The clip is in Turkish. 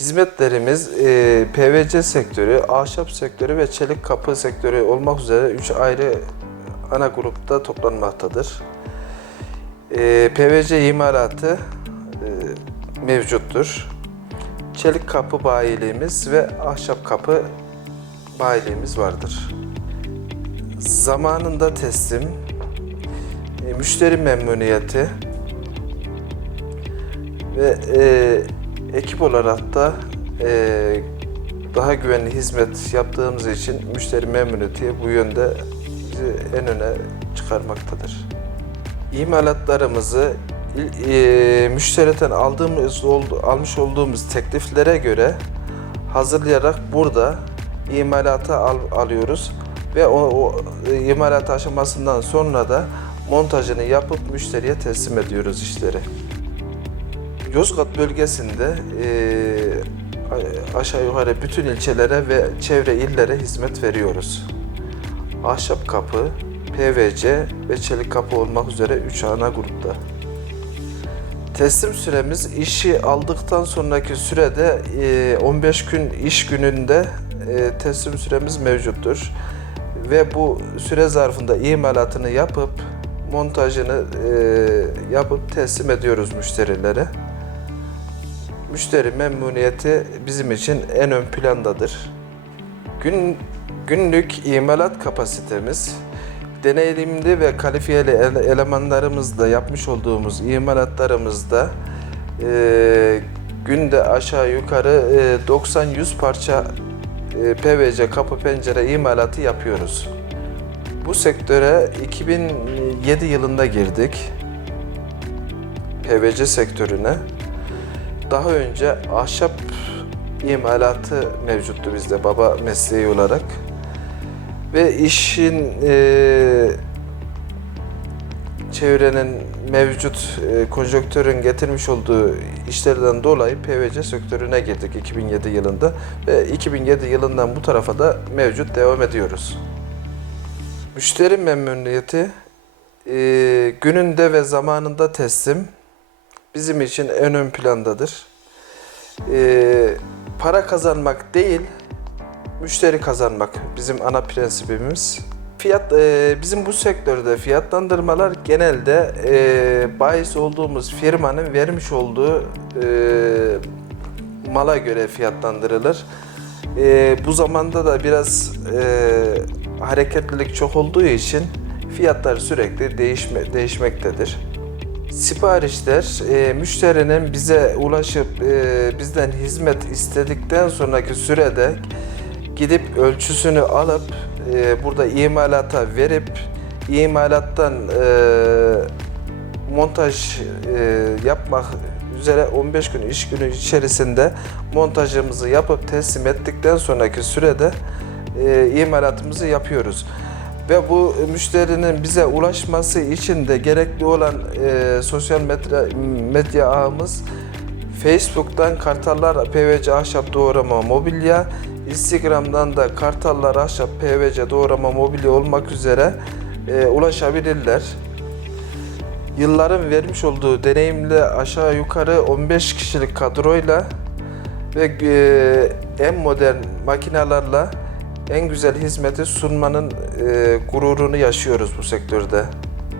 Hizmetlerimiz e, PVC sektörü, ahşap sektörü ve çelik kapı sektörü olmak üzere üç ayrı ana grupta toplanmaktadır. E, PVC imalatı e, mevcuttur. Çelik kapı bayiliğimiz ve ahşap kapı bayiliğimiz vardır. Zamanında teslim, e, müşteri memnuniyeti ve e, ekip olarak da e, daha güvenli hizmet yaptığımız için müşteri memnuniyeti bu yönde bizi en öne çıkarmaktadır. İmalatlarımızı e, müşteriden aldığımız oldu- almış olduğumuz tekliflere göre hazırlayarak burada imalata al- alıyoruz ve o, o e, imalat aşamasından sonra da montajını yapıp müşteriye teslim ediyoruz işleri. Yozgat bölgesinde a- aşağı yukarı bütün ilçelere ve çevre illere hizmet veriyoruz. Ahşap kapı, PVC ve çelik kapı olmak üzere 3 ana grupta. Teslim süremiz işi aldıktan sonraki sürede eee, 15 gün iş gününde eee, teslim süremiz mevcuttur. Ve bu süre zarfında imalatını yapıp montajını eee, yapıp teslim ediyoruz müşterilere. Müşteri memnuniyeti bizim için en ön plandadır. Gün, günlük imalat kapasitemiz, deneyimli ve kalifiyeli ele- elemanlarımızla yapmış olduğumuz imalatlarımızda e, günde aşağı yukarı e, 90-100 parça e, PVC kapı pencere imalatı yapıyoruz. Bu sektöre 2007 yılında girdik. PVC sektörüne. Daha önce ahşap imalatı mevcuttu bizde baba mesleği olarak. Ve işin eee, çevrenin mevcut e, konjonktörün getirmiş olduğu işlerden dolayı PVC sektörüne girdik 2007 yılında ve 2007 yılından bu tarafa da mevcut devam ediyoruz. Müşteri memnuniyeti e, gününde ve zamanında teslim bizim için en ön plandadır. Ee, para kazanmak değil, müşteri kazanmak bizim ana prensibimiz. Fiyat e, bizim bu sektörde fiyatlandırmalar genelde e, bahis olduğumuz firmanın vermiş olduğu e, mala göre fiyatlandırılır. E, bu zamanda da biraz e, hareketlilik çok olduğu için fiyatlar sürekli değişme, değişmektedir. Siparişler e, müşterinin bize ulaşıp e, bizden hizmet istedikten sonraki sürede gidip ölçüsünü alıp e, burada imalata verip imalattan e, montaj e, yapmak üzere 15 gün iş günü içerisinde montajımızı yapıp teslim ettikten sonraki sürede e, imalatımızı yapıyoruz. Ve bu müşterinin bize ulaşması için de gerekli olan e, sosyal medya, medya ağımız Facebook'tan Kartallar PVC Ahşap Doğrama Mobilya, Instagram'dan da Kartallar Ahşap PVC Doğrama Mobilya olmak üzere e, ulaşabilirler. Yılların vermiş olduğu deneyimli aşağı yukarı 15 kişilik kadroyla ve e, en modern makinalarla en güzel hizmeti sunmanın e, gururunu yaşıyoruz bu sektörde.